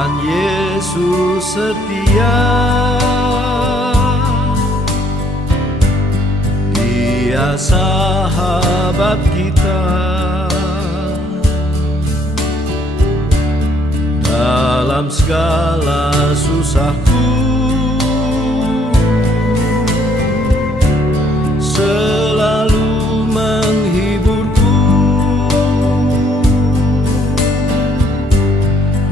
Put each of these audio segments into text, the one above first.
Tuhan Yesus setia, Dia sahabat kita. Dalam segala susahku selalu menghiburku.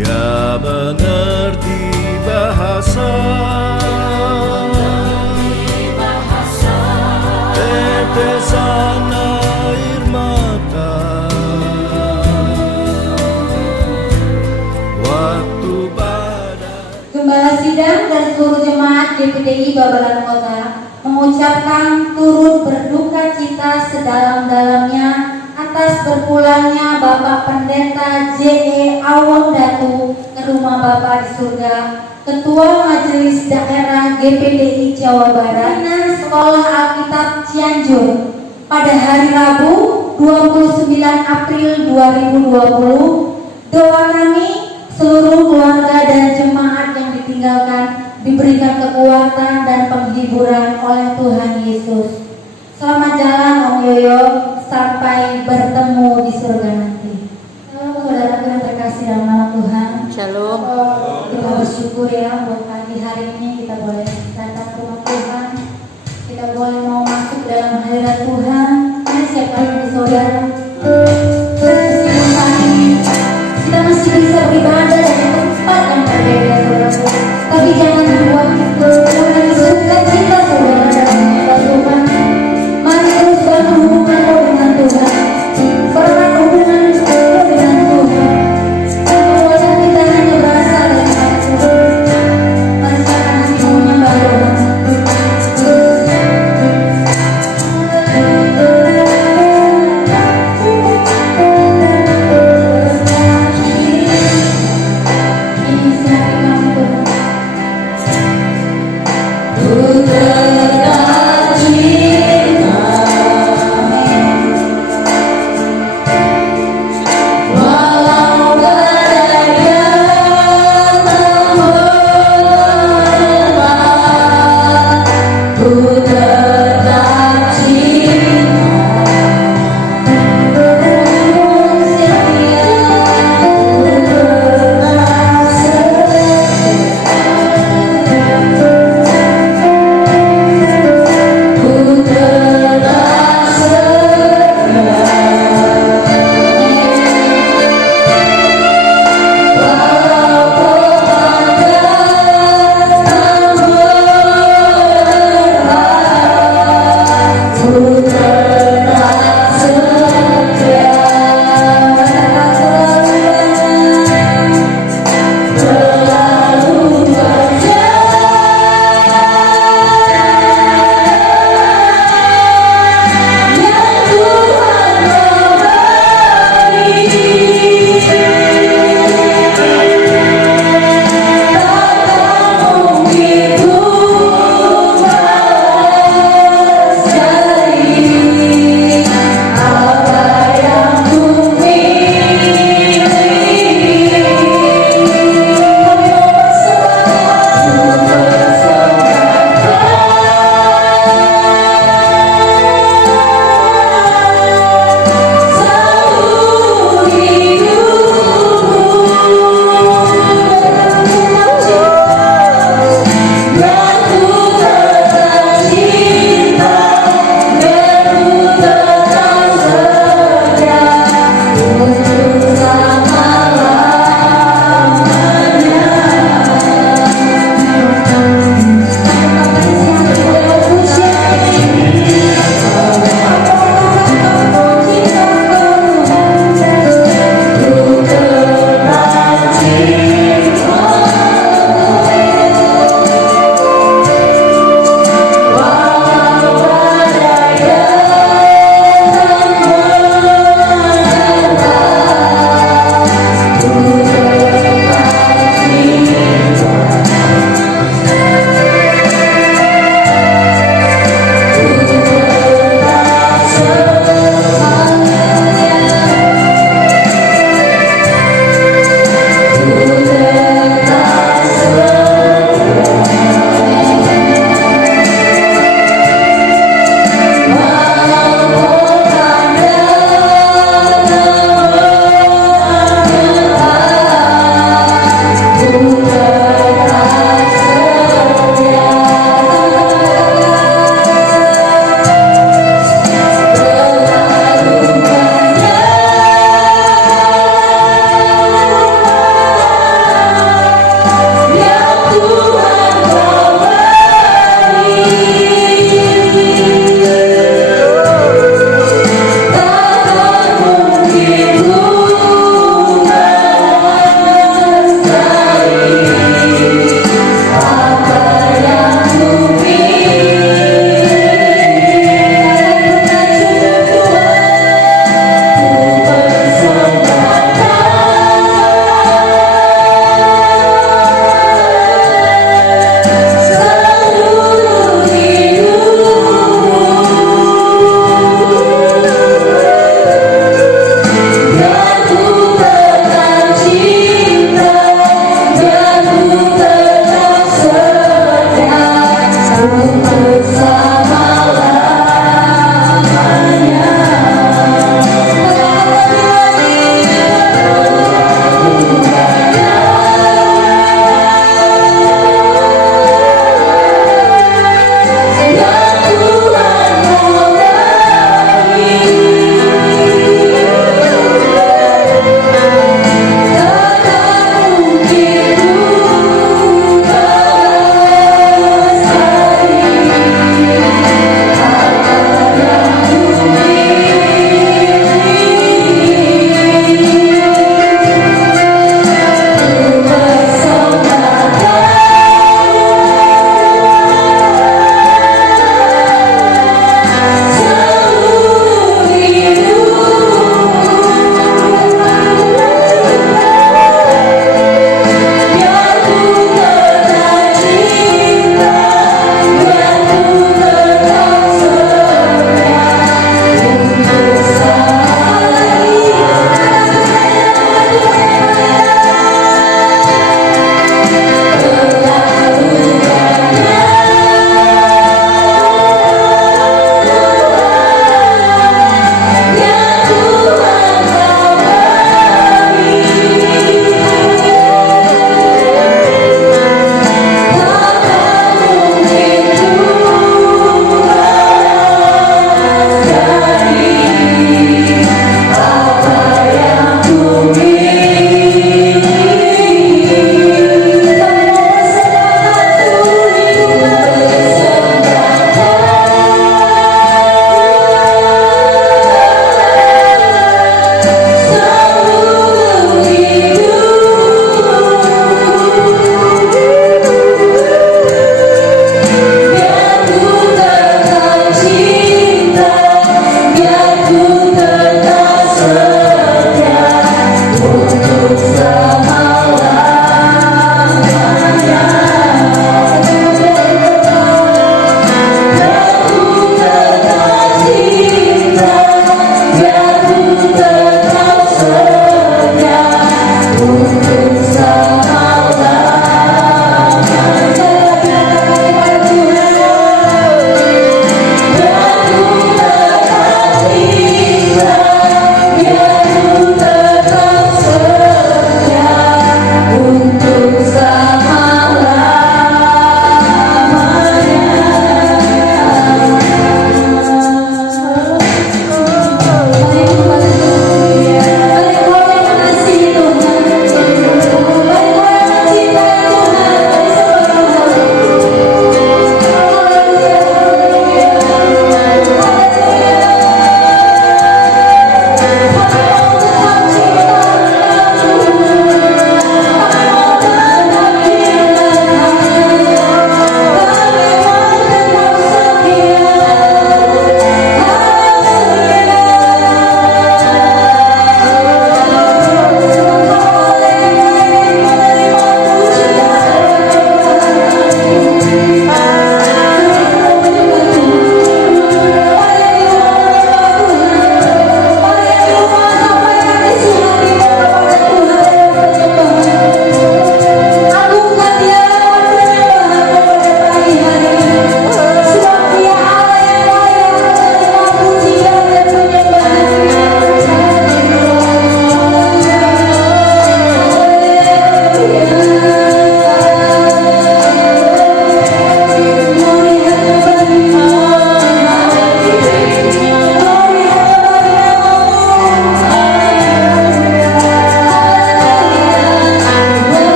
Dia mengerti bahasa tetesan air mata waktu badai. Gembala Sidang dan seluruh jemaat GPDI Babalan Kota mengucapkan turut berduka cita sedalam-dalamnya atas berpulangnya Bapak Pendeta J.E. Awang Datu ke rumah Bapak di surga, Ketua Majelis Daerah GPDI Jawa Barat, Sekolah Alkitab Cianjur, pada hari Rabu 29 April 2020. Doa kami, seluruh keluarga dan jemaat yang ditinggalkan diberikan kekuatan dan penghiburan oleh Tuhan Yesus. Selamat jalan Om Yoyo, sampai bertemu di surga nanti. Saudara yang terkasih dalam nama Tuhan, Shalom. Kita bersyukur ya buat pagi hari ini kita boleh datang ke rumah Tuhan, kita boleh mau masuk dalam hadirat Tuhan. Ini siapa yang saudara? Meskipun saat ini kita masih bisa beribadah di tempat yang berbeda, saudara. Tapi jangan membuat itu menjadi sukacita saudara dalam hadirat Tuhan. Mari terus bangun hubunganmu dengan Tuhan. Pererat hubunganmu dengan Tuhan. Kekuatan kita hanya berasal dari Tuhan. Mari silakan hatimu menyembah Tuhan.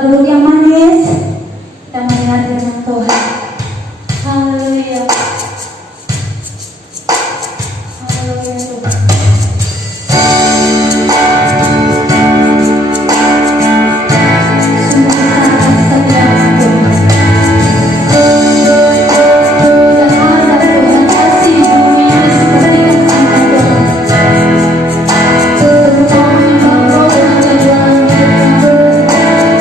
gelut yang manis, kita mendengar firman Tuhan. Haleluya. Haleluya Tuhan. Sungguh sangat setiamu Tuhan. Tidak ada Tuhan kasih bumi ini seperti kasih Tuhan. Terutama Engkau dengan kejualan hidup kami.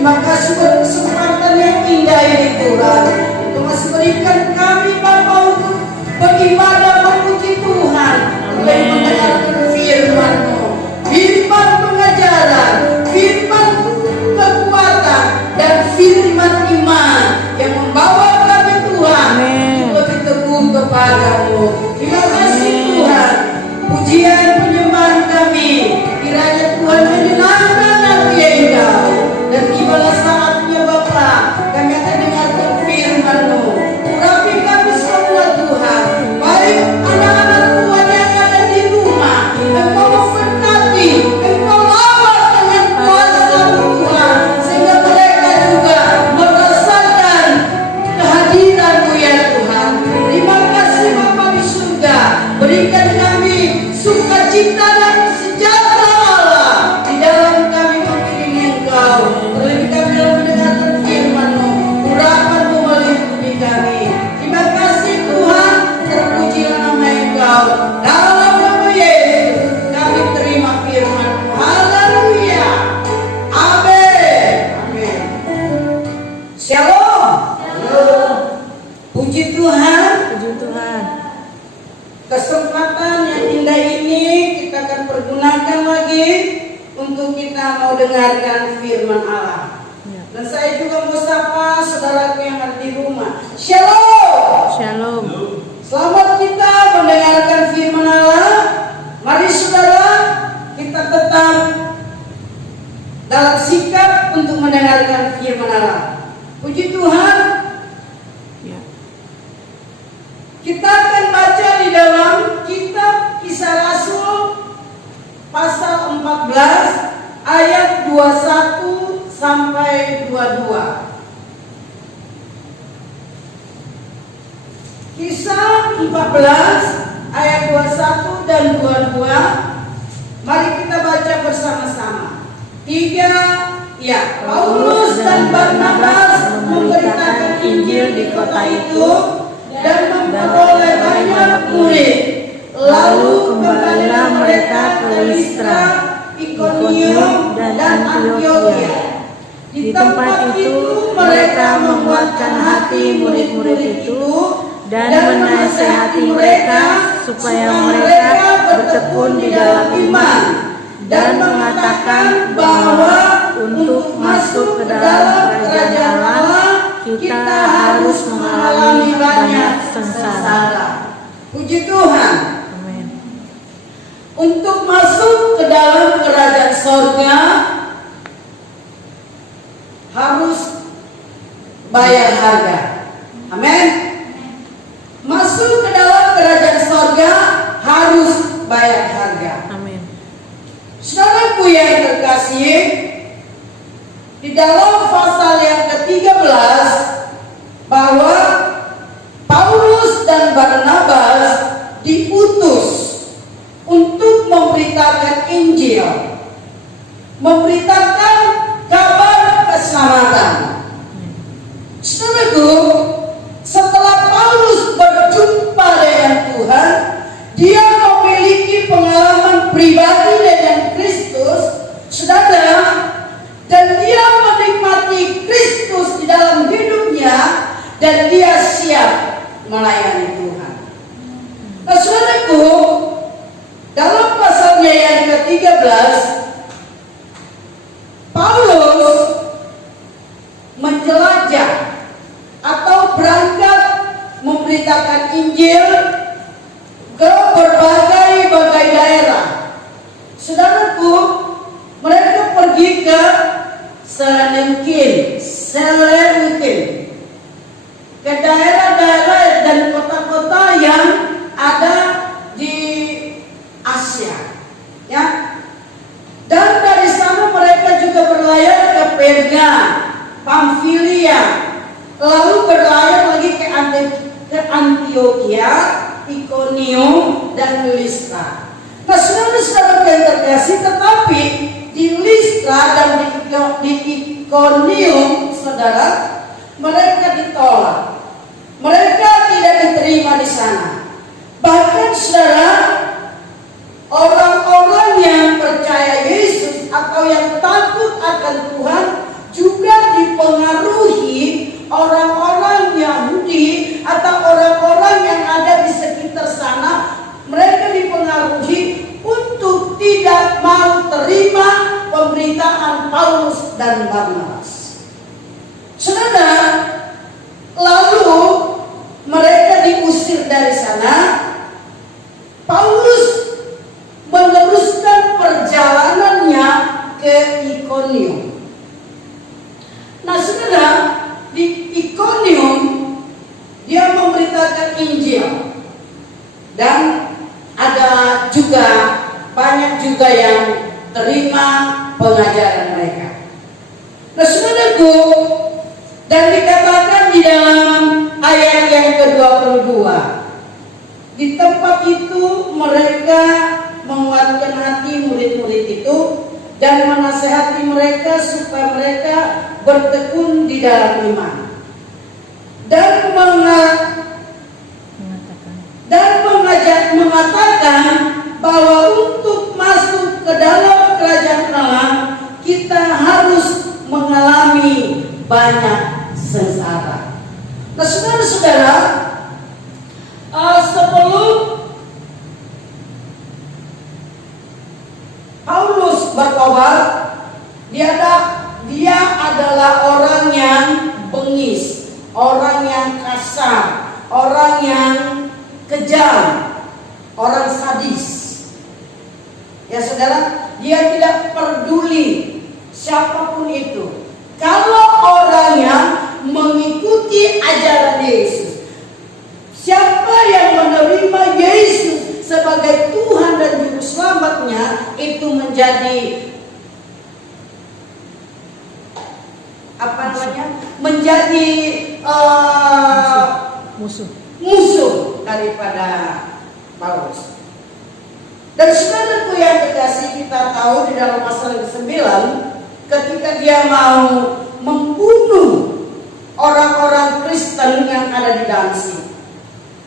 Terima kasih buat kesempatan yang indah ini Tuhan. Engkau masih berikan kami Bapa untuk beribadah memuji Tuhan. Oleh mendengarkan firman-Mu, firman pengajaran, firman kekuatan, dan firman iman yang membawa kami Tuhan untuk lebih teguh kepadamu. Terima kasih Tuhan. Pujian penyembahan kami kiranya Tuhan menyenangkan hati Engkau. Dan tibalah saatnya Bapa, kami akan dengarkan firman-Mu. Urapi kami semua Tuhan, baik anak-anak Tuhan yang ada di rumah. Engkau memberkati, Engkau lawat dengan kuasa-Mu Tuhan, sehingga mereka juga merasakan kehadiran-Mu ya Tuhan. Terima kasih Bapa di surga, berikan kami sukacita dan sejahtera Allah di dalam kami mengiringi Engkau. Terlebih kami dalam mendengarkan firman-Mu, urapan-Mu meliputi kami. Terima kasih Tuhan, terpujilah nama Engkau. Dalam nama Yesus kami terima firman-Mu. Haleluya. Amin. Amin. Shalom. Puji Tuhan. Puji Tuhan. Kesempatan yang indah ini kita akan pergunakan lagi untuk kita mau dengarkan firman Allah. Ya. Dan saya juga mau sapa saudaraku yang ada di rumah. Shalom. Shalom. Selamat kita mendengarkan firman Allah. Mari saudara, kita tetap dalam sikap untuk mendengarkan firman Allah. Puji Tuhan. Ya. Kita akan baca di dalam kitab Kisah Rasul pasal 14 ayat 21 sampai 22. Kisah 14 ayat 21 dan 22. Mari kita baca bersama-sama. 3. Ya, Paulus dan Barnabas memberitakan Injil di kota itu dan memperoleh banyak murid. Lalu kembalilah mereka ke Listra, Ikonium, dan Antioquia. Di tempat itu mereka menguatkan hati murid-murid itu dan menasihati mereka supaya mereka bertekun di dalam iman dan mengatakan bahwa untuk masuk ke dalam kerajaan Allah kita harus mengalami banyak sengsara. Puji Tuhan. Amin. Untuk masuk ke dalam kerajaan sorga harus bayar harga. Amin. Masuk ke dalam kerajaan sorga harus bayar harga. Amin. Saudaraku yang terkasih, di dalam pasal yang ke-13 bahwa Paulus dan Barnabas diutus untuk memberitakan Injil, memberitakan kabar keselamatan. Saudaraku, setelah Paulus berjumpa dengan Tuhan, dia memiliki pengalaman pribadi dengan Kristus, saudara, dan dia menikmati Kristus di dalam hidupnya dan dia siap melayani Tuhan. Nah, saudaraku, dalam pasalnya yang ke-13, Paulus menjelajah atau berangkat memberitakan Injil ke berbagai daerah. Saudaraku, mereka pergi ke Seleukin, ke daerah-daerah dan kota-kota yang ada di Asia, ya. Dan dari sana mereka juga berlayar ke Perga, Pamfilia, lalu berlayar lagi ke Antioquia, Ikonium, dan Listra. Nah, saudara-saudara yang terkasih, tetapi di Listra dan di Ikonium, saudara, mereka ditolak. Mereka tidak diterima di sana. Bahkan saudara, orang-orang yang percaya Yesus atau yang takut akan Tuhan juga dipengaruhi orang-orang Yahudi atau orang-orang yang ada di sekitar sana. Mereka dipengaruhi untuk tidak mau terima pemberitaan Paulus dan Barnabas. Saudara, lalu mereka diusir dari sana. Paulus meneruskan perjalanannya ke Ikonium. Nah, saudara, di Ikonium dia memberitakan Injil, dan ada juga banyak juga yang terima pengajaran mereka. Nah, saudaraku, dan dikatakan di dalam ayat yang ke-22, di tempat itu mereka menguatkan hati murid-murid itu dan menasehati mereka supaya mereka bertekun di dalam iman, dan mengatakan bahwa untuk masuk ke dalam kerajaan Allah kita harus mengalami banyak sengsara. Nah, saudara-saudara, sebelum Paulus bertobat, dia adalah orang yang bengis, orang yang kasar, orang yang kejam, orang sadis. Ya saudara, dia tidak peduli siapapun itu. Kalau orangnya mengikuti ajaran Yesus, siapa yang menerima Yesus sebagai Tuhan dan Juru Selamatnya, itu menjadi apa namanya? Menjadi musuh daripada Paulus. Dan saudaraku yang kekasih, kita tahu di dalam pasal 9, ketika dia mau membunuh orang-orang Kristen yang ada di Damsyik,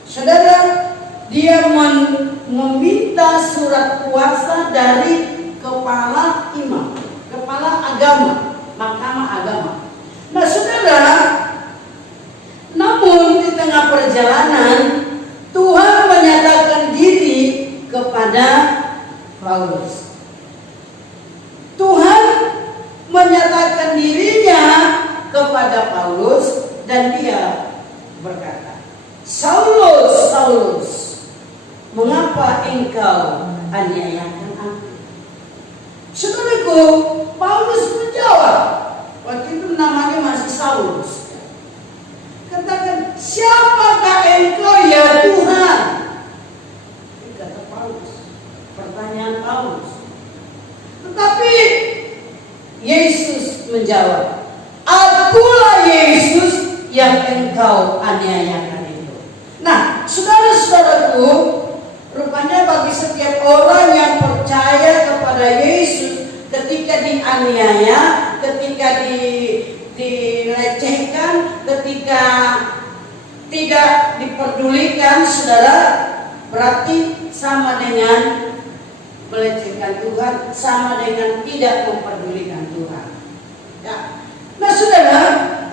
saudara, dia meminta surat kuasa dari kepala imam, kepala agama, mahkamah agama. Nah saudara, namun di tengah perjalanan Tuhan menyatakan diri kepada Paulus. Tuhan menyatakan dirinya kepada Paulus dan dia berkata, Saulus, Saulus, mengapa engkau aniayakan aku? Saudaraku, Paulus menjawab, waktu itu namanya masih Saulus. Katakan, siapakah engkau ya Tuhan? Kata Paulus, pertanyaan Paulus. Tetapi Yesus menjawab, akulah Yesus yang engkau aniayakan itu. Nah, saudara-saudaraku, rupanya bagi setiap orang yang percaya kepada Yesus, ketika dianiaya, ketika dilecehkan, ketika tidak diperdulikan, saudara, berarti sama dengan melecehkan Tuhan, sama dengan tidak memperdulikan Tuhan. Ya. Nah saudara,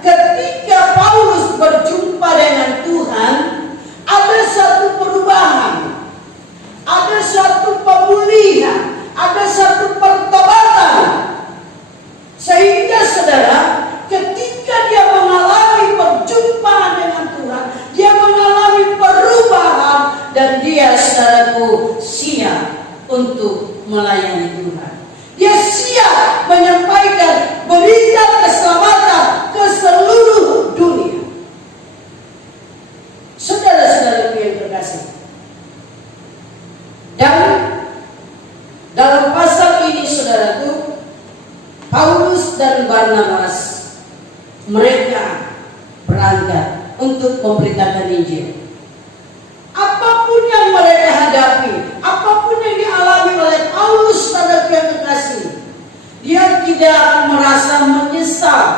ketika Paulus berjumpa dengan Tuhan, ada satu perubahan, ada satu pemulihan, ada satu pertobatan. Sehingga saudara, ketika dia mengalami perjumpaan dengan Tuhan, dia mengalami perubahan, dan dia, saudaraku, siap untuk melayani Tuhan. Dia siap menyampaikan berita keselamatan ke seluruh dunia. Saudara-saudaraku yang terkasih, dan dalam pasal ini, saudaraku, Paulus dan Barnabas, mereka berangkat untuk memberitakan Injil. Apapun yang mereka hadapi, apapun yang dialami oleh Paulus, saudaraku yang terkasih, dia tidak merasa menyesal.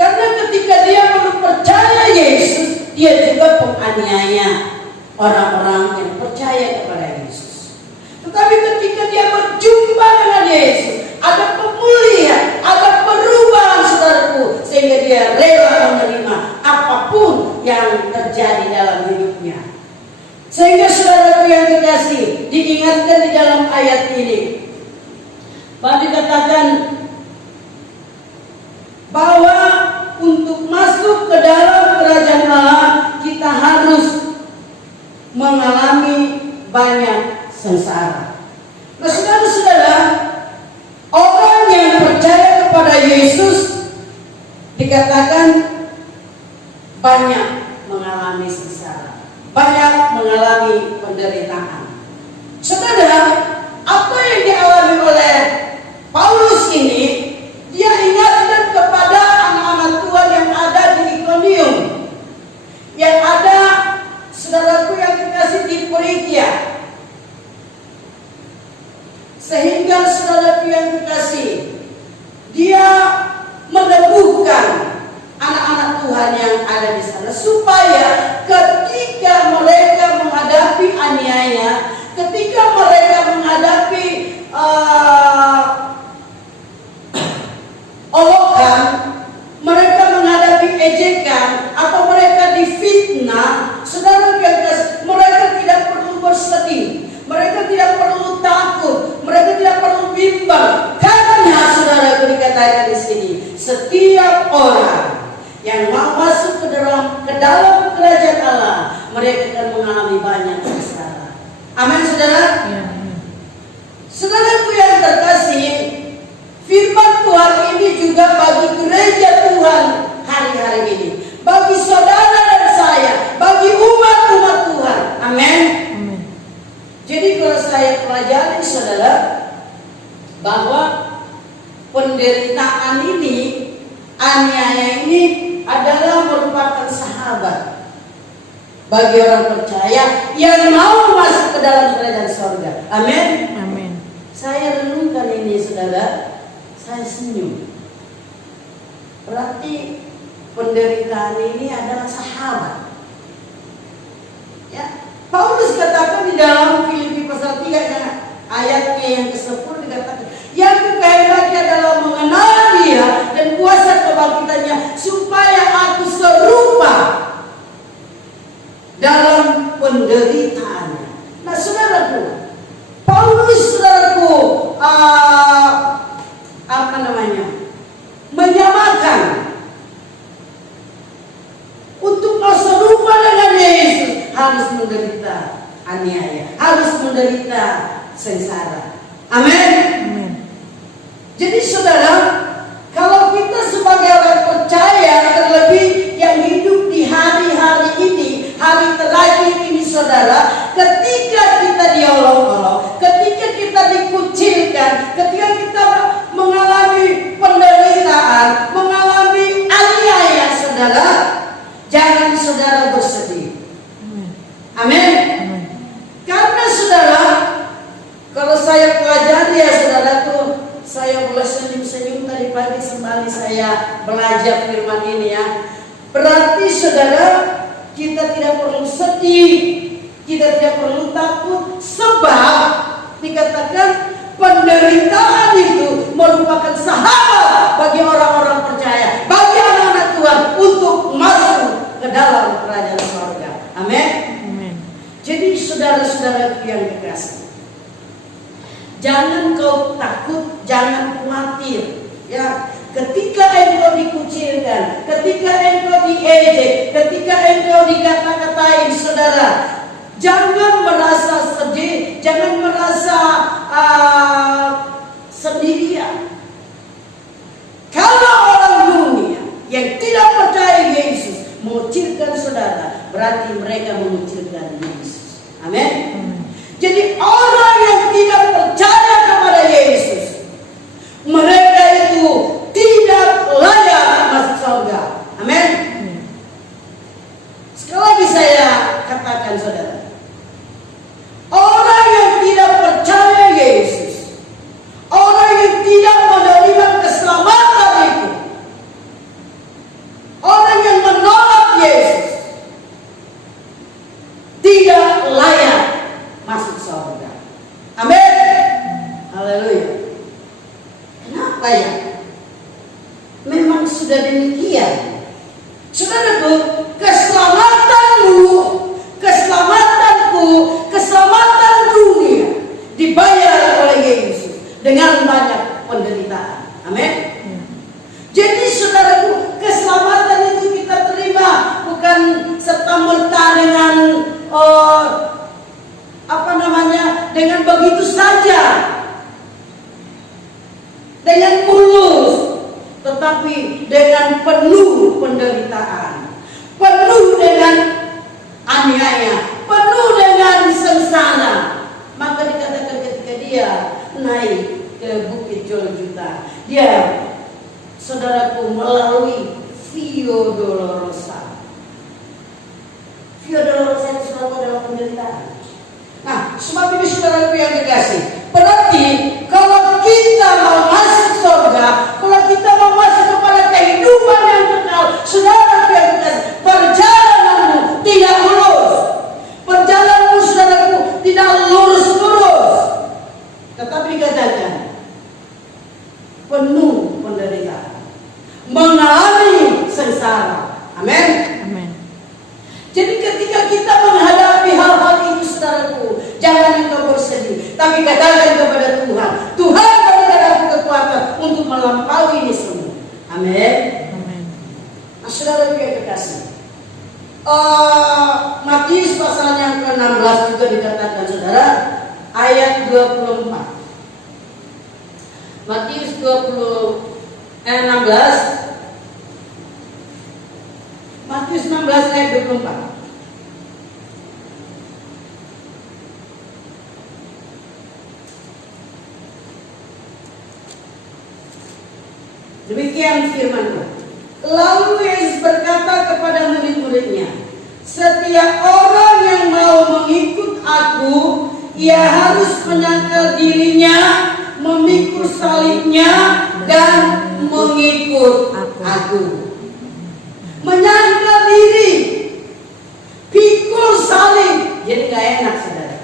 Karena ketika dia belum percaya Yesus, dia juga penganiaya orang-orang yang percaya kepada Yesus. Tetapi ketika dia berjumpa dengan Yesus, ada pemulihan, ada diingatkan di dalam ayat ini. Bahwa dikatakan bahwa untuk masuk ke dalam kerajaan Allah kita harus mengalami banyak sengsara. Nah, saudara-saudara, orang yang percaya kepada Yesus dikatakan banyak mengalami sengsara, banyak mengalami penderitaan. Saudara, apa yang dialami oleh Paulus ini, dia ingatkan kepada anak-anak Tuhan yang ada di Ikonium, yang ada saudaraku yang dikasih di Perigia. Sehingga saudaraku yang dikasih, dia meneguhkan anak-anak Tuhan yang ada di sana supaya ketika mereka menghadapi aniaya, ketika mereka menghadapi olokan, mereka menghadapi ejekan atau mereka difitnah, saudara, mereka tidak perlu bersedih, mereka tidak perlu takut, mereka tidak perlu bimbang. Karena saudara dikatakan di sini, setiap orang yang mau masuk ke dalam kerajaan Allah, mereka akan mengalami banyak sengsara. Amin, saudara. Ya. Saudaraku yang terkasih, firman Tuhan ini juga bagi gereja Tuhan hari-hari ini, bagi saudara dan saya, bagi umat-umat Tuhan. Amin. Amin. Jadi kalau saya pelajari, saudara, bahwa penderitaan ini, aniaya ini adalah merupakan sahabat bagi orang percaya yang mau masuk ke dalam kerajaan surga. Amin. Amin. Saya renungkan ini, saudara, saya senyum. Berarti penderitaan ini adalah sahabat. Ya, Paulus katakan di dalam Filipi pasal 3 ayatnya yang ke-10 dikatakan, yang kukehendaki adalah mengenal Dia dan kuasa kebangkitannya supaya aku serupa dalam penderitaannya. Nah, saudaraku, Paulus, saudaraku, menyamakan untuk mau serupa dengan Yesus harus menderita aniaya, harus menderita sengsara. Amin. Amin. Jadi saudara, kalau kita sebagai orang percaya, terlebih yang hidup di hari-hari ini, hari terakhir ini, saudara, ketika kita diolok-olok, ketika kita dikucilkan, ketika kita mengalami penderitaan, mengalami aniaya, saudara, jangan saudara bersedih. Amin. Amin. Karena saudara, kalau saya pelajari ya saudara tuh, saya boleh senyum-senyum tadi pagi sembari saya belajar firman ini ya. Berarti saudara, kita tidak perlu sedih, kita tidak perlu takut, sebab dikatakan penderitaan itu merupakan sahabat bagi orang-orang percaya, bagi anak-anak Tuhan untuk masuk ke dalam kerajaan surga. Amin. Amin. Jadi saudara-saudara yang dikasih, jangan kau takut, jangan khawatir. Ya, ketika engkau dikucilkan, ketika engkau diejek, ketika engkau dikata-katain, saudara, jangan merasa sedih, jangan merasa sendirian. Kalau orang dunia yang tidak percaya Yesus mengucilkan saudara, berarti mereka mengucilkan Yesus. Amin. Jadi orang yang tidak percaya kepada Yesus, mereka itu tidak layak masuk surga. Amin. Sekali lagi saya katakan, saudara, orang yang tidak percaya Yesus, orang yang tidak menerima keselamatan itu, orang yang menolak Yesus, tidak layak masuk surga. Amin. Haleluya. Kenapa ya? Memang sudah demikian. Saudaraku, keselamatanmu, keselamatanku, keselamatan dunia dengan banyak penderitaan. Amin. Ya. Jadi saudaraku, keselamatan itu kita terima bukan serta-merta dengan dengan begitu saja, dengan mulus, tetapi dengan penuh penderitaan, penuh dengan aniaya, penuh dengan sengsara. Maka dikatakan ketika dia naik ke Bukit Golgota, dia, saudaraku, melalui Via Dolorosa. Via Dolorosa itu selalu adalah penderitaan. Nah, sebab ini saudaraku yang dikasih, berarti kalau kita mau masuk surga, kalau kita mau masuk kepada kehidupan yang kekal, saudaraku yang dikasih, perjalananmu tidak mulus, perjalananmu saudaraku tidak lurus-lurus, tetapi dikatakan penuh penderitaan, mengalami sengsara. Amin. Amin. Jadi ketika kita menghadapi hal-hal itu, saudaraku, jangan engkau bersedih, tapi katakan kepada Tuhan, Tuhan, berikan aku kekuatan untuk melampaui ini semua. Amin. Amin. Nah, saudaraku yang terkasih, Matius pasal yang ke-16 juga dikatakan, saudara, ayat 24. Matius 16. Matius 16 ayat 24. Demikian firman Tuhan. Lalu Yesus berkata kepada murid-muridnya, setiap orang yang mau mengikut aku, ia harus menyangkal dirinya, memikul salibnya, dan mengikut aku. Menyangkal diri, pikul salib, jadi gak enak, saudara.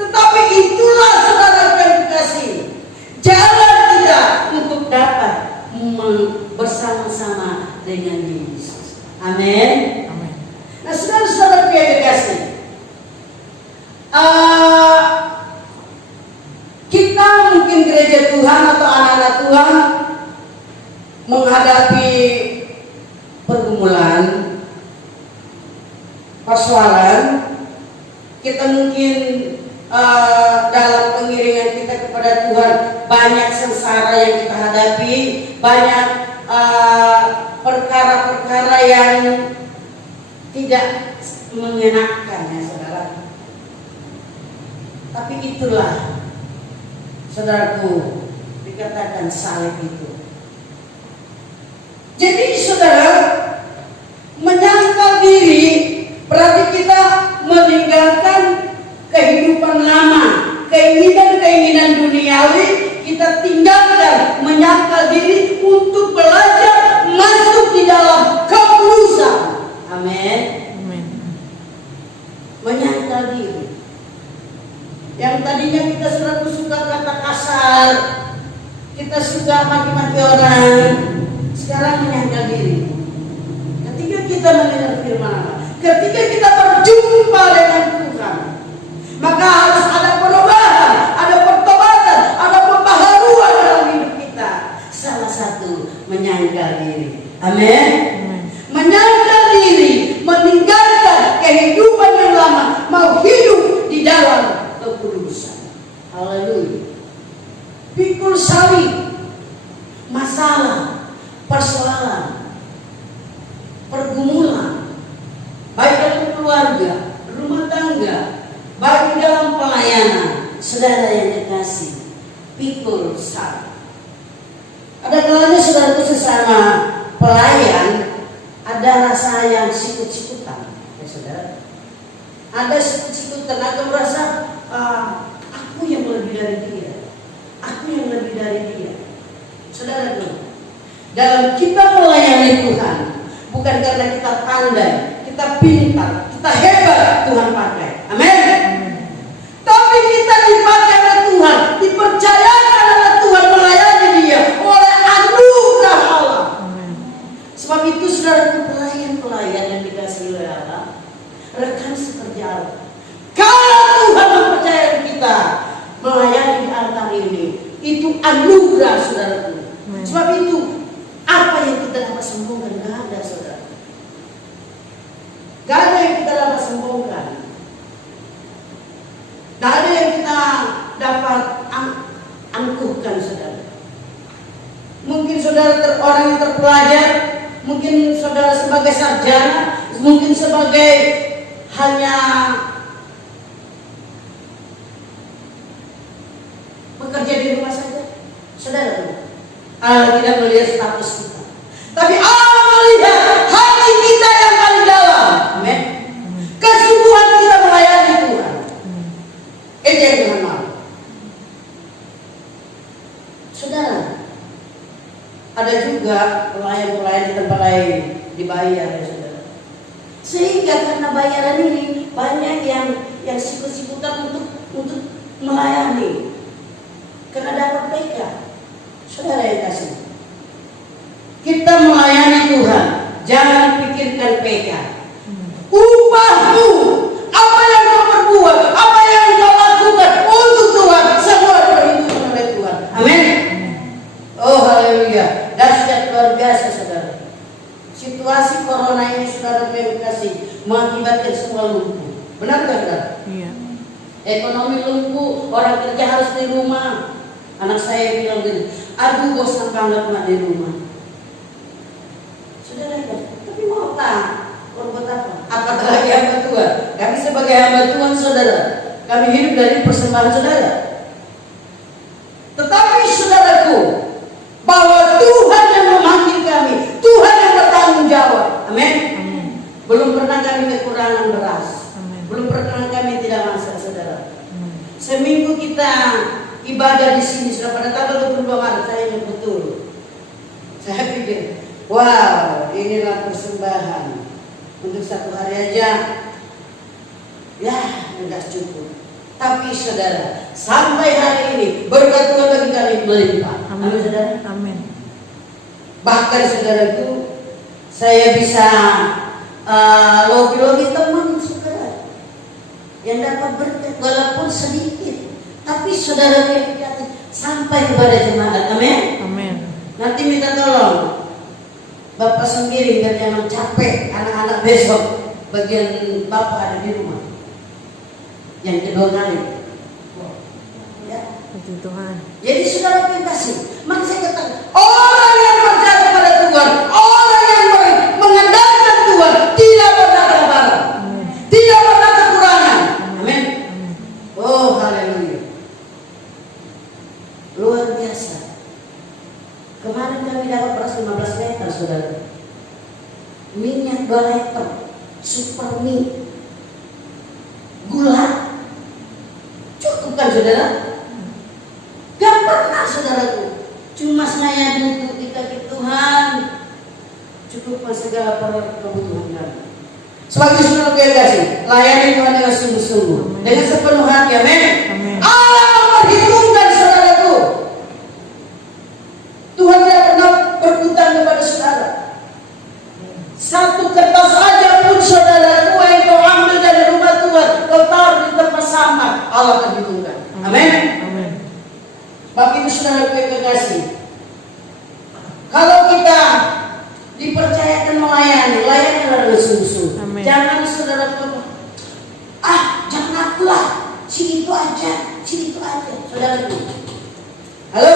Tetapi itulah, saudara yang dikasih, jalan kita untuk dapat bersama-sama dengan Yesus. Amin. Amin. Nah, saudara-saudara yang dikasih, kita mungkin gereja Tuhan atau anak-anak Tuhan menghadapi pergumulan, persoalan. Kita mungkin dalam pengiringan kita kepada Tuhan banyak sengsara yang kita hadapi, banyak perkara-perkara yang tidak mengenakan, ya saudara. Tapi itulah, saudaraku, dikatakan salib itu. Jadi saudara, menyangkal diri berarti kita meninggalkan kehidupan lama, keinginan-keinginan duniawi, kita tinggalkan, menyangkal diri untuk belajar masuk di dalam kekulusan. Amin. Amin. Menyangkal diri. Yang tadinya kita selalu suka kata kasar, kita suka maki-maki orang, sekarang menyangkal diri. Ketika kita mendengar firman Allah, ketika kita berjumpa dengan Tuhan, maka harus ada perubahan, ada pertobatan, ada pembaharuan dalam hidup kita. Salah satu, menyangkal diri. Amin. Menyangkal diri, meninggalkan kehidupan yang lama, mau hidup di dalam kekudusan. Haleluya. Pikul salib, masalah, persoalan, pergumulan, baik dalam keluarga, rumah tangga, baik dalam pelayanan, saudara yang dikasih, pikul salib. Ada kalanya saudara itu sesama pelayan ada rasa yang sikut-sikutan, ya saudara. Ada sikut-sikutan, atau merasa aku yang lebih dari dia, aku yang lebih dari dia. Saudara itu, dalam kita melayani Tuhan, bukan karena kita pandai, kita pintar, kita hebat Tuhan pakai. Amin. Tapi kita dipakai oleh Tuhan, dipercayakan oleh Tuhan melayani Dia oleh anugerah Allah. Sebab itu saudara, pelayan-pelayan yang dikasih oleh Allah, rekan sekerja Allah, kalau Tuhan mempercayakan kita melayani di altar itu anugerah, saudaraku. Amen. Sebab itu, apa yang kita dapat sombongkan? Tidak ada, saudara. Tidak ada yang kita dapat sombongkan. Tidak ada yang kita dapat angkuhkan, saudara. Mungkin saudara orang yang terpelajar, mungkin saudara sebagai sarjana, mungkin sebagai hanya bekerja di rumah saja, saudara. Allah tidak melihat status kita, tapi Allah melihat hati kita yang paling dalam. Amin. Kesungguhan kita melayani Tuhan. Itu yang Tuhan mau. Saudara, ada juga pelayan-pelayan di tempat lain dibayar, ya saudara. Sehingga karena bayaran ini banyak yang sikut-sikutan untuk melayani karena dapat PK. Saudara yang kasih, kita melayani Tuhan, jangan pikirkan PK. Upahmu, apa yang kau perbuat, apa yang kau lakukan untuk Tuhan, semua diperhitungkan oleh Tuhan. Amin. Oh haleluya, dahsyat luar biasa, saudara. Situasi corona ini, saudara yang kasih, mengakibatkan semua lumpuh. Benar tak, saudara? Iya. Ekonomi lumpuh, orang kerja harus di rumah. Anak saya bilang gini, aduh bosan banget mak di rumah. Saudara, tapi mau tak? Korban apa? Apatah lagi hamba Tuhan. Kami sebagai hamba Tuhan, saudara, kami hidup dari persembahan saudara. Tetapi saudaraku, bahwa Tuhan yang memanggil kami, Tuhan yang bertanggung jawab. Amin. Amin. Belum pernah kami kekurangan beras. Amin. Belum pernah kami tidak masak, saudara. Amin. Seminggu kita ibadah di sini sudah pada tanggal 22 Maret, saya ingat betul. Saya pikir, wow, inilah persembahan untuk satu hari aja. Ya, tidak cukup. Tapi saudara, sampai hari ini berkat Tuhan bagi kami melimpah. Amin. Amin, saudara. Amin. Bahkan saudaraku, saya bisa lobi-lobi teman saudara yang dapat berkat walaupun sedikit. Tapi saudara yang dikasih sampai kepada jemaat. Amin. Amin. Nanti minta tolong Bapak sendiri biar jangan capek anak-anak besok. Bagian Bapak ada di rumah. Yang kedua kali. Ya. Puji Tuhan. Jadi saudara yang kasih, maka saya katakan orang yang percaya kepada Tuhan, orang yang mengandalkan Tuhan tidak pernah kelaparan, Amin. tidak pernah kekurangan. Amin. Amin. Oh haleluya. Luar biasa. Kemarin kami dapat beras 15 meter, saudara. Minyak 2 liter, super mie, gula, cukup kan saudara? Gak pernah saudaraku. Cuma saya duduk di kaki Tuhan, cukupkan segala kebutuhan kami. Sebagai saudara yang kasih, layani Tuhan dengan sungguh-sungguh, dengan sepenuh hati. Amin. Amin. Allah memperhitungkan saudaraku. Tuhan tidak pernah berhutang kepada saudara. Satu kertas saja pun saudaraku yang kau ambil dari rumah Tuhan, kau taruh di tempat sampah, Allah perhitungkan. Amin. Amin. Bapak Ibu saudara yang kekasih, kalau kita dipercayakan melayani, layanilah dengan sungguh-sungguh. Amin. Jangan saudara jangan akulah, si itu aja. Saudaraku, halo,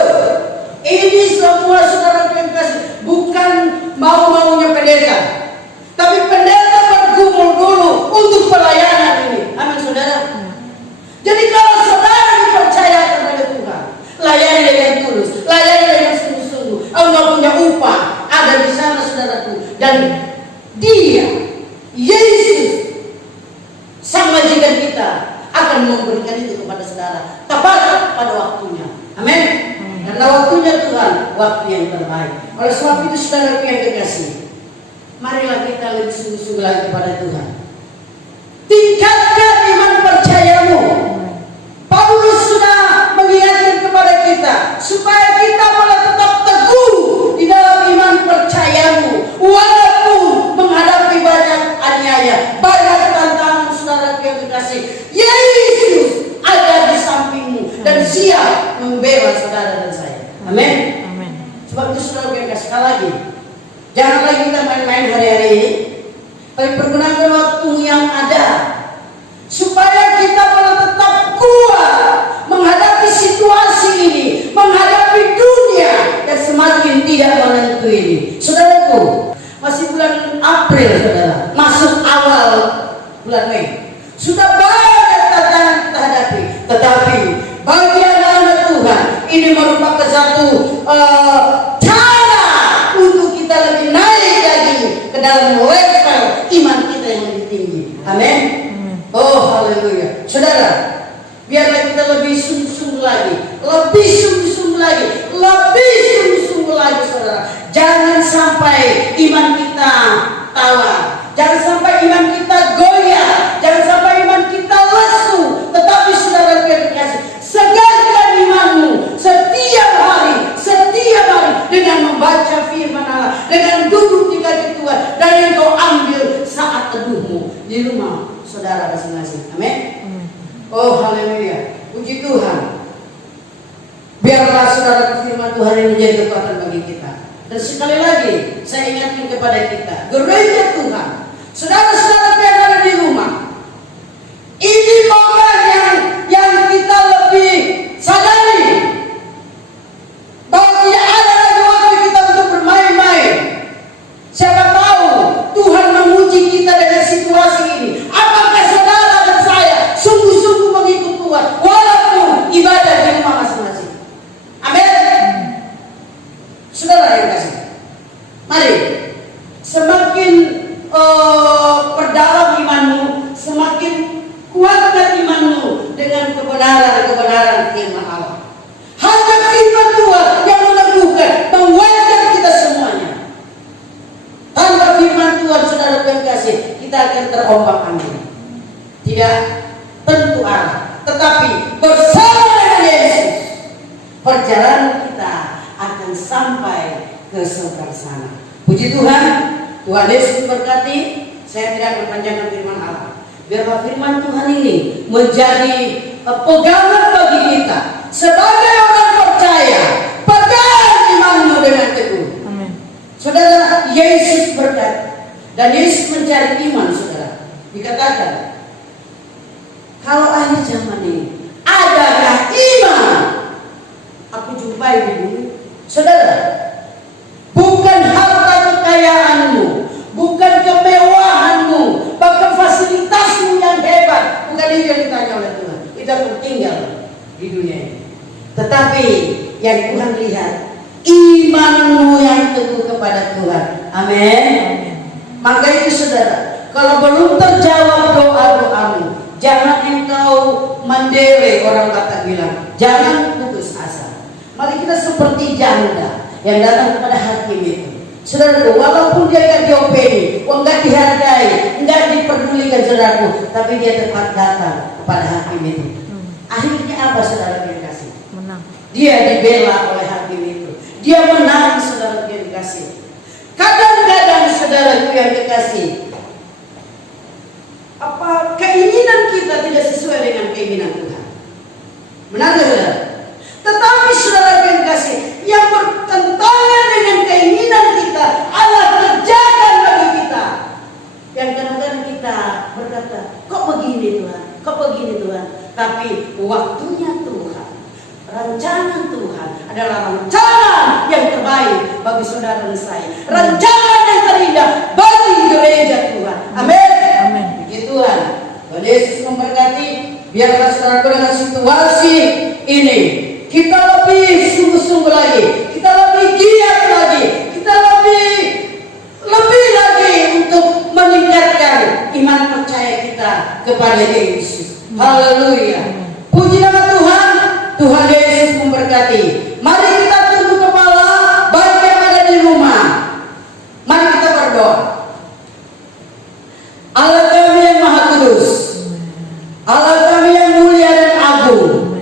ini semua saudara yang kekasih bukan mau-maunya pendeta, tapi pendeta bergumul dulu untuk pelayanan ini. Amin saudara. Jadi kalau saudara dipercayakan oleh Tuhan, layani dengan tulus, layani dengan sungguh-sungguh. Allah punya upah ada di sana saudaraku, dan Dia, Yesus, sang majikan kita akan memberikan itu kepada saudara tepat pada waktunya. Amin. Karena waktunya Tuhan, waktu yang terbaik. Oleh sebab itu saudara yang kekasih, marilah kita lebih sungguh-sungguh lagi kepada Tuhan. Tingkatkan iman percayamu. Paulus sudah mengingatkan kepada kita supaya kita malah tetap teguh di dalam iman percayamu, walaupun menghadapi banyak aniaya, banyak tantangan. Saudara yang kekasih, Yesus ada di sampingmu dan siap membela saudara Jangan lagi kita main-main hari-hari ini, tapi pergunakan waktu yang ada supaya kita malah tetap kuat menghadapi situasi ini, menghadapi dunia yang semakin tidak menentu ini. Saudaraku, masih bulan April, saudara, masuk awal bulan Mei. Sudah banyak tantangan kita hadapi, tetapi bagi anak-anak Tuhan ini merupakan satu cara untuk kita lebih naik lagi ke dalam level iman kita yang lebih tinggi. Amin. Oh haleluya. Saudara, biarlah kita lebih sungguh-sungguh lagi, lebih sungguh-sungguh lagi, lebih sungguh-sungguh lagi, saudara. Jangan sampai iman kita tawar, jangan sampai iman kita goyah, jangan sampai iman kita lesu. Tetapi saudara yang dikasih, segarkan imanmu setiap hari dengan membaca firman Allah, dengan duduk di kaki Tuhan, dan yang kau ambil saat teduhmu di rumah saudara masing-masing. Amin. Oh haleluya, puji Tuhan. Biarlah saudara firman Tuhan ini menjadi kekuatan bagi kita. Dan sekali lagi saya ingatkan kepada kita, gereja Tuhan, saudara-saudara yang ada di rumah, ini momen yang kita lebih sadari bahwa tidak ada lagi waktu kita untuk bermain-main. Siapa tahu Tuhan menguji kita dengan situasi ini. Apakah saudara dan saya sungguh-sungguh mengikut Tuhan walaupun ibadah di rumah masing-masing? Amin. Saudara yang kasih, mari semakin perdalam imanmu, semakin kuatkan imanmu dengan kebenaran firman Allah. Hanya firman Tuhan yang meneguhkan, menguatkan kita semuanya. Tanpa firman Tuhan, saudara yang kasih, kita akan terombang-ambing, tidak tentu arah. Tetapi bersama dengan Yesus, perjalanan kita akan sampai ke surga sana. Puji Tuhan, Tuhan Yesus berkati. Saya tidak akan panjangkan firman Allah. Biarlah firman Tuhan ini menjadi pegangan bagi kita sebagai orang percaya. Pegang imanmu dengan teguh. Amin. Saudara, Yesus berkata, dan Yesus mencari iman, saudara. Dikatakan, kalau akhir zaman ini adakah iman aku jumpai di bumi? Saudara, bukan harta kekayaanmu, bukan kemewahanmu, bahkan fasilitasmu yang hebat, bukan itu yang ditanya oleh Tuhan. Itu akan tinggal di dunia ini. Tetapi yang Tuhan lihat, imanmu yang teguh kepada Tuhan. Amin. Maka itu saudara, kalau belum terjawab doa-doamu, jangan engkau mendele, orang Batak bilang, jangan putus asa. Mari kita seperti janda yang datang kepada hakim itu. Saudaraku, walaupun dia nggak diopeni, nggak dihargai, nggak diperdulikan saudaraku, tapi dia tetap datang kepada hakim itu. Akhirnya apa saudara yang dikasih? Menang. Dia dibela oleh hakim itu. Dia menang, saudara yang dikasih. Kadang-kadang saudara yang dikasih, apa keinginan kita tidak sesuai dengan keinginan Tuhan? Benar nggak saudara? Tetapi saudara yang dikasih, yang bertentangan dengan keinginan kita Allah kerjakan bagi kita. Yang kadang-kadang kita berkata, kok begini Tuhan, kok begini Tuhan. Tapi waktunya Tuhan, rancangan Tuhan adalah rancangan yang terbaik bagi saudara dan saya. Rancangan yang terindah bagi gereja Tuhan. Amin. Amin. Puji Tuhan. Tuhan Yesus memberkati. Biarlah saudara dengan situasi ini kita lebih sungguh-sungguh lagi, kita lebih giat lagi, kita lebih lagi untuk meningkatkan iman percaya kita kepada Yesus. Haleluya. Puji nama Tuhan. Tuhan Yesus memberkati. Mari kita tunduk kepala, baik yang ada di rumah. Mari kita berdoa. Allah kami yang Maha Kudus, Allah kami yang mulia dan agung,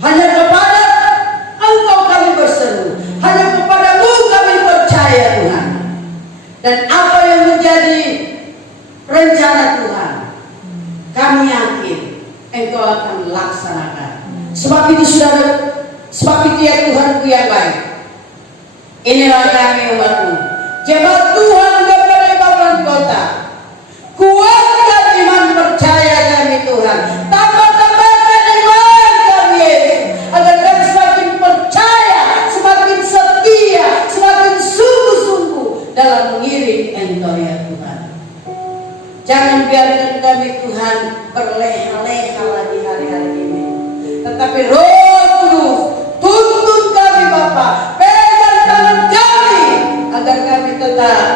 hanya kepada Engkau kami berseru, hanya kepadamu kami percaya Tuhan. Dan apa yang menjadi rencana Tuhan, kami yakin Engkau akan laksanakan. Sebab itu saudara, sebab itu ya Tuhanku yang baik, inilah kami umatmu, jemaat dalam mengiring Engkau ya Tuhan. Jangan biarkan kami Tuhan berleha-leha lagi hari-hari ini, tetapi Roh Kudus tuntun kami Bapa, pegang tangan kami agar kami tetap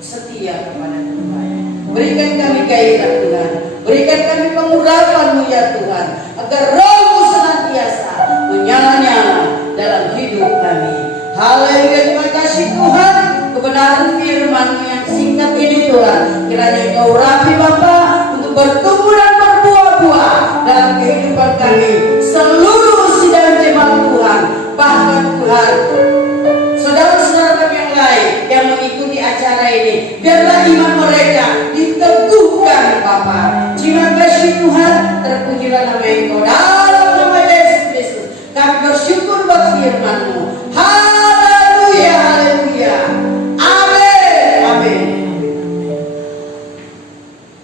setia kepada Tuhan. Berikan kami gairah Tuhan, berikan kami pengurapan-Mu ya Tuhan, agar Roh-Mu senantiasa menyala-nyala dalam hidup kami. Haleluya, terima kasih Tuhan, kebenaran firman-Mu yang singkat ini Tuhan, kiranya Engkau urapi Bapa untuk bertumbuh dan berbuah-buah dalam kehidupan kami, seluruh sidang jemaat Tuhan, bahkan Tuhan saudara-saudara kami yang lain yang mengikuti acara ini, biarlah iman mereka diteguhkan Bapa. Terima kasih Tuhan, terpujilah nama Engkau dalam nama Yesus Kristus. Kami bersyukur buat firman-Mu. Haleluya, haleluya. Amin, amin.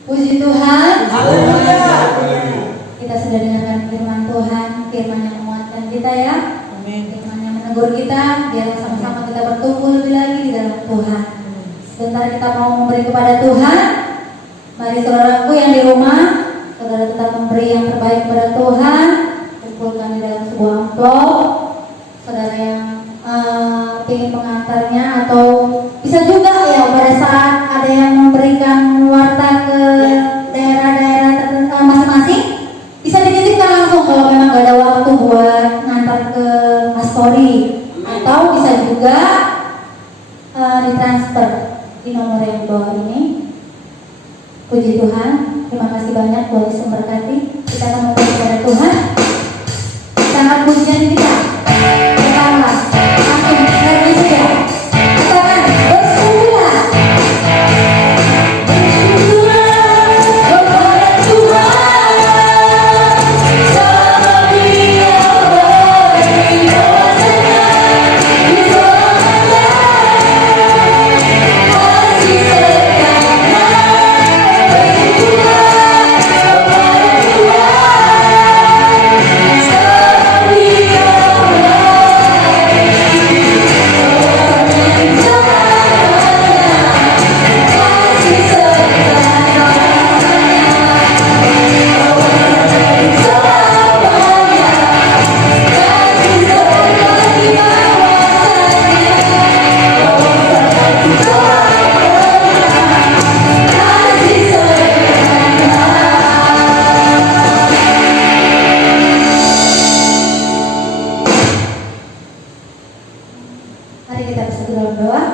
Puji Tuhan. Haleluya. Kita sudah dengarkan firman Tuhan, firman yang menguatkan kita ya. Firman yang menegur kita, biar sama-sama kita bertumbuh lebih lagi di dalam Tuhan. Sebentar kita mau memberi kepada Tuhan. Mari saudaraku yang di rumah, saudara tetap memberi yang terbaik kepada Tuhan. Kumpulkan di dalam sebuah amplop. Saudara yang ingin pengantarnya, atau bisa juga ya pada saat ada yang memberikan warta ke daerah-daerah tertentu masing-masing, bisa dititipkan langsung kalau memang gak ada waktu buat ngantar ke Astori, atau bisa juga ditransfer di nomor yang di bawah ini. Puji Tuhan, terima kasih banyak buat memberkati. Kita akan memberi kepada Tuhan sangat pujian kita. Pertama, langsung Indonesia. Kita akan bersyukur. Mari kita bersatu dalam doa.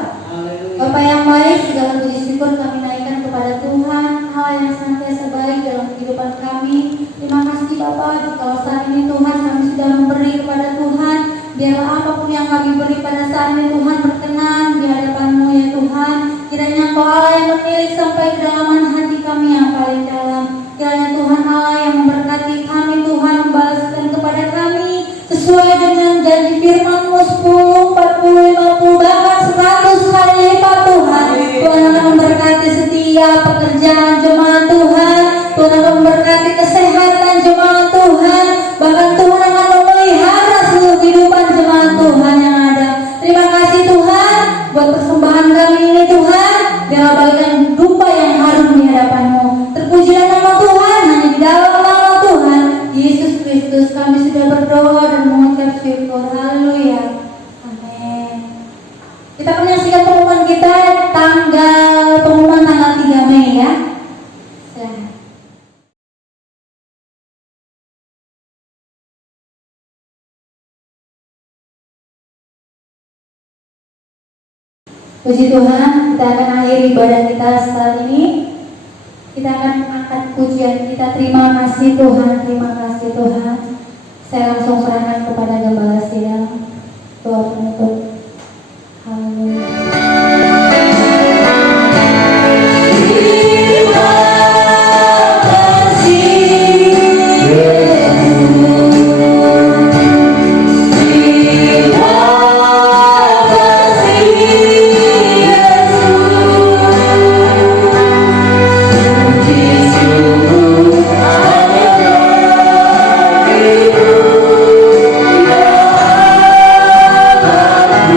Bapa yang baik, segala puji syukur kami naikkan kepada Tuhan, hal yang senantiasa baik dalam kehidupan kami. Terima kasih Bapa, jika saat ini Tuhan kami sudah memberi kepada Tuhan, biarlah apapun yang kami beri pada saat ini Tuhan berkenan di hadapan-Mu ya Tuhan. Kiranya Engkau Allah yang menilik sampai kedalaman hati kami yang paling dalam. Kiranya Tuhan Allah yang memberkati kami, Tuhan membalaskan kepada kami sesuai dengan janji firman-Mu 10, 40, 50, bahkan 100 kali lipat Tuhan. Tuhan akan memberkati setiap pekerjaan jemaat Tuhan. Tuhan akan memberkati kesehatan jemaat Tuhan. Bahkan Tuhan akan memelihara seluruh kehidupan jemaat Tuhan yang ada. Terima kasih Tuhan buat persembahan kami ini Tuhan. Biarlah bagikan dupa yang harum di hadapan-Mu. Terpujilah nama Tuhan, hanya di dalam nama Tuhan Yesus Kristus kami sudah berdoa dan mengucap syukur. Haleluya. Amin. Kita menyaksikan pengumuman kita pengumuman tanggal 3 Mei ya. Silahkan. Puji Tuhan, kita akan akhiri ibadah kita saat ini. Kita akan angkat pujian kita. Terima kasih Tuhan, terima kasih Tuhan. Saya langsung serahkan kepada Gembala Sidang, doa penutup. Haleluya. Bye.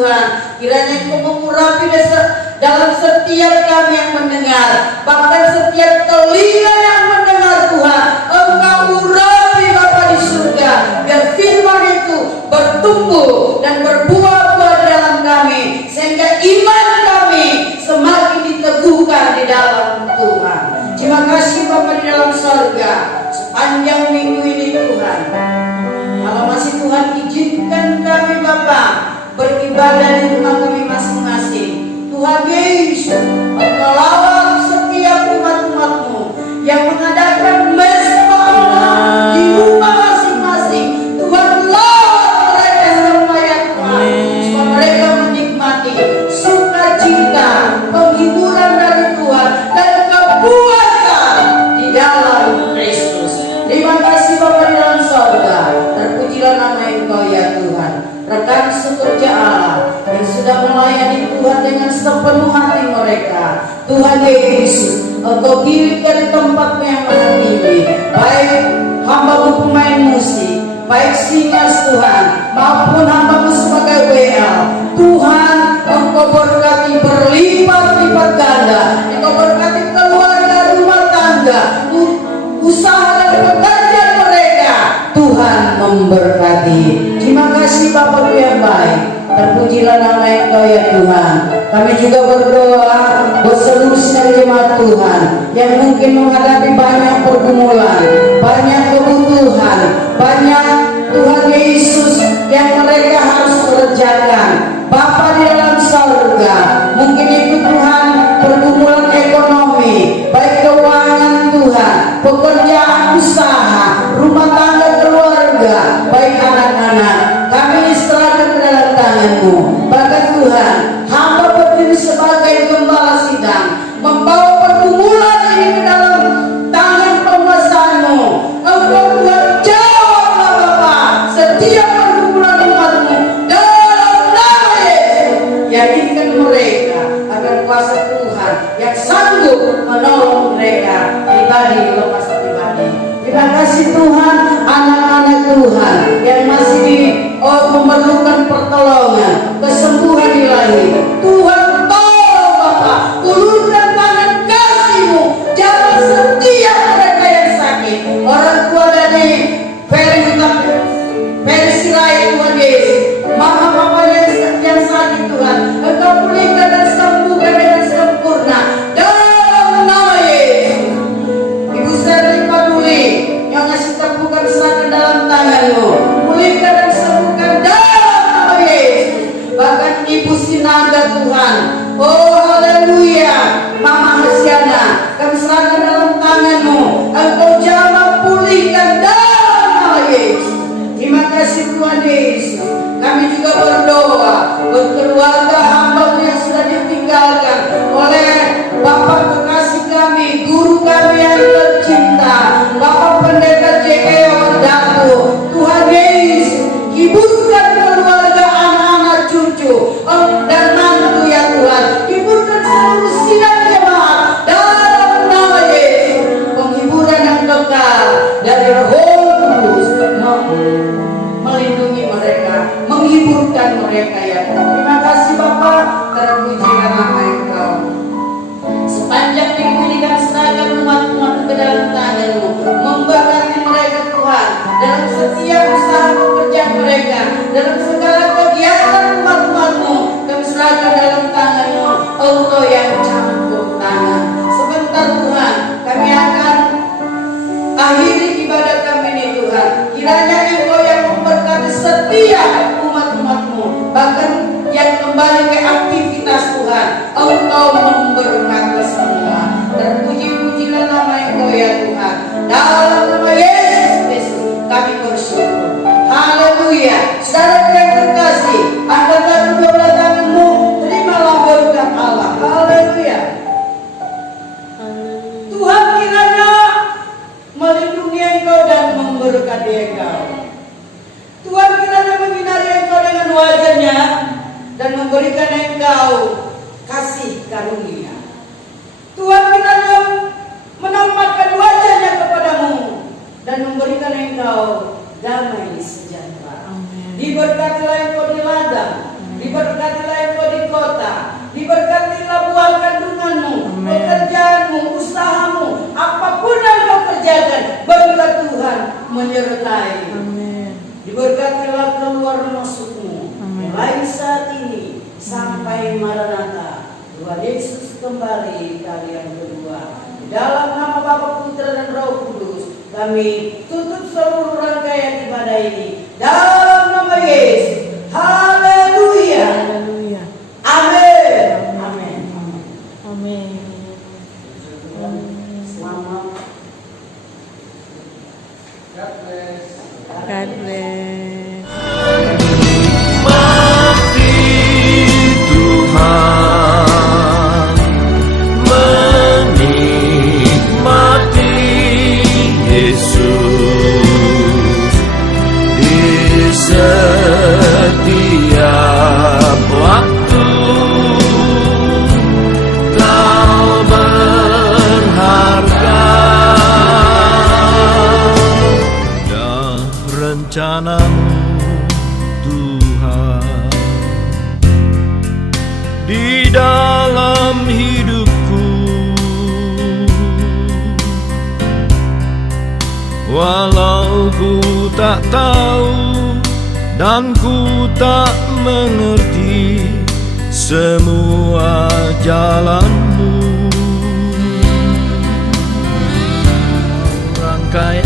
Tuhan. Kiranya Engkau mengurapi dalam setiap kami yang mendengar, bahkan setiap telinga yang mendengar Tuhan. Engkau urapi Bapa di surga, biar firman itu bertumbuh dan berbuah-buah dalam kami, sehingga iman kami semakin diteguhkan di dalam Tuhan. Terima kasih Bapa di dalam surga, sepanjang minggu ini Tuhan. Kalau masih Tuhan izinkan kami Bapa beribadah di rumah kami masing-masing, Tuhan Yesus, Engkau lawat setiap umat-umat-Mu yang mengadakan mesbah di rumah masing-masing. Tuhan lawat mereka sama ya Tuhan, supaya mereka menikmati sukacita, penghiburan dari Tuhan dan kepuasan di dalam Kristus. Terima kasih Bapa di dalam surga, terpujilah nama Engkau ya Tuhan. Rekan sekerja Allah yang sudah melayani Tuhan dengan sepenuh hati mereka, Tuhan Yesus, Engkau pilih dari tempat yang maha tinggi, baik hamba-Mu pemain musik, baik singers Tuhan, maupun hamba-Mu sebagai WL. Tuhan, Engkau berkati berlipat-lipat ganda, Engkau berkati keluarga rumah tangga, usaha dan pekerjaan mereka. Tuhan memberkati. Terima kasih Bapa yang baik. Terpujilah nama Engkau ya Tuhan. Kami juga berdoa buat seluruh jemaat Tuhan yang mungkin menghadapi banyak pergumulan, banyak kebutuhan, banyak Tuhan Yesus yang mereka harus kerjakan. Bapa di dalam surga, mungkin itu Tuhan pergumulan ekonomi, baik keuangan Tuhan, pekerjaan usaha, rumah tangga keluarga, baik anak-anak, kami serahkan ke dalam tangan-Mu. Bahkan Tuhan, hamba berdiri sebagai gembala sidang, membawa pergumulan ini ke dalam tangan penguasa-Mu. Engkau Tuhan jawablah Bapa setiap pergumulan umat-Mu dalam nama Yesus. Yakinkan mereka akan kuasa Tuhan yang sanggup menolong mereka pribadi lepas pribadi. Terima kasih Tuhan, anak-anak Tuhan yang masih memerlukan pertolongan, kesembuhan ilahi. Tuhan tolong Bapa, ulurkan tangan kasih-Mu, jangan setiap mereka yang sakit. Orang tua dari Ferry Sirai Tuhan Yesus, mama papa yang sakit Tuhan, Engkau pulihkan dan sembuhkan dengan sempurna dalam nama Yesus. Ibu Seri Paduli yang ngasih terbuka serahkan dalam tangan-Mu, pulihkan dan sembuhkan dalam nama Yesus. Bahkan Ibu Sinaga Tuhan, oh haleluya, Mama Hasyana, kami serahkan dalam tangan-Mu, Engkau jamah pulihkan dalam nama Yesus. Terima kasih Tuhan Yesus. Kami juga berdoa buat keluarga hamba-Mu yang sudah ditinggalkan oleh Bapak kekasih kami, guru kami yang tercinta, Bapak Pendeta J.E. Wardatu. Tuhan Yesus, hiburkan keluarga, anak-anak, cucu dan mantu ya Tuhan. Hiburkan seluruh sidang jemaat dalam nama Yesus. Penghiburan yang kekal dari Roh Kudus melindungi mereka, menghiburkan mereka ya Tuhan. Terima kasih Bapa, terpujilah nama Engkau. Sepanjang minggu ini kami serahkan umat-umat ke dalam tangan-Mu, memberkati mereka Tuhan dalam setiap usaha pekerjaan mereka, dalam segala kegiatan umat-umat-Mu. Kami serahkan dalam tangan-Mu, Engkau yang campur tangan. Sebentar Tuhan, kami akan akhiri ibadah kami ini Tuhan. Kiranya Engkau yang memberkati setiap umat-umat-Mu, bahkan yang kembali ke aktivitas Tuhan, Engkau memberkati semua. Terpuji-pujilah nama Engkau ya Tuhan. Dalam nama Yesus Kristus kami bersyukur. Haleluya. Saudara yang terkasih, angkatlah kedua belah tangan-Mu, terimalah berkat Allah. Haleluya. Tuhan kiranya melindungi Engkau dan memberkati Engkau. Tuhan kiranya menyinari Engkau dengan wajah-Nya dan memberikan Engkau kasih karunia. Tuhan kiranya menampakkan wajah-Nya kepadamu dan memberikan Engkau damai sejahtera. Diberkatilah Engkau di ladang, diberkati menyertai. Amin. Diberkatilah keluar masukmu, Amin. mulai saat ini sampai Maranatha. Tuhan Yesus kembali kali yang kedua. Di dalam nama Bapa, Putra dan Roh Kudus, kami tutup seluruh rangkaian ibadah ini. Dalam nama Yesus. Haleluya. Haleluya. Amin. Amin. Amin. Selamat. God bless. Mati Tuhan, menikmati Yesus di setiap waktu. Kau berharga dan rencanamu Tuhan di dalam hidupku, walau ku tak tahu dan ku tak mengerti semua jalanmu. Rangkai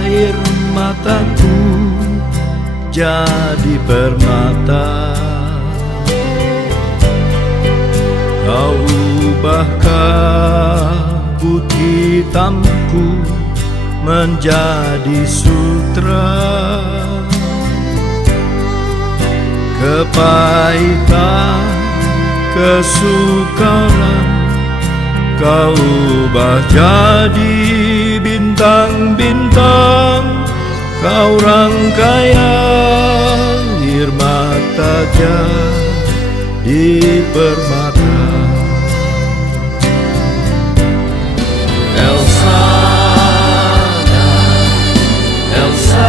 air mataku jadi permata, kau ubah kabut hitamku menjadi sutra. Kepahitan, kesukaran kau ubah jadi bintang-bintang. Kau rangkai air mata jadi permata. Elsa, Elsa,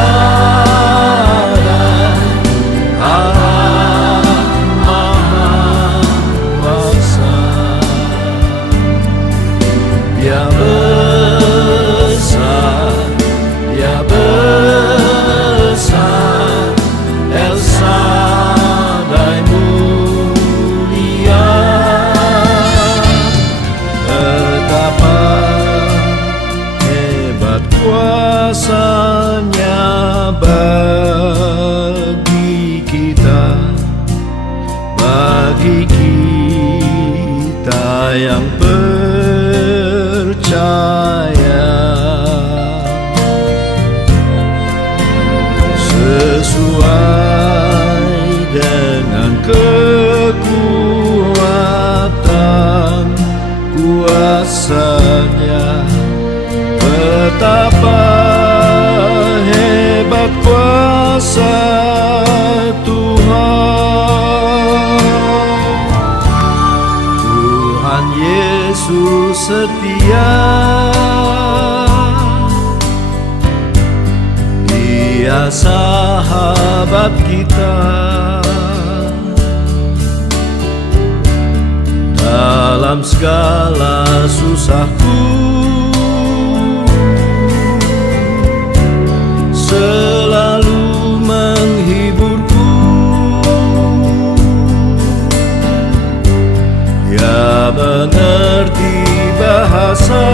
Dia besar, Dia besar, El Shaddai mulia. Betapa hebat kuasanya bagi kita yang percaya. Sesuai dengan kekuatan kuasanya, betapa hebat kuasa Tuhan Yesus setia. Dia sahabat kita dalam segala susahku, selalu menghiburku. Dia mengerti bahasa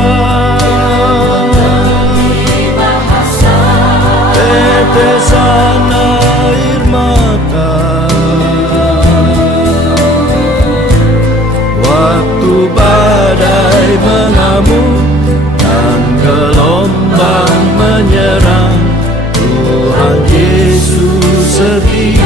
tetesan air mata, waktu badai mengamuk dan gelombang menyerang. Tuhan Yesus setia.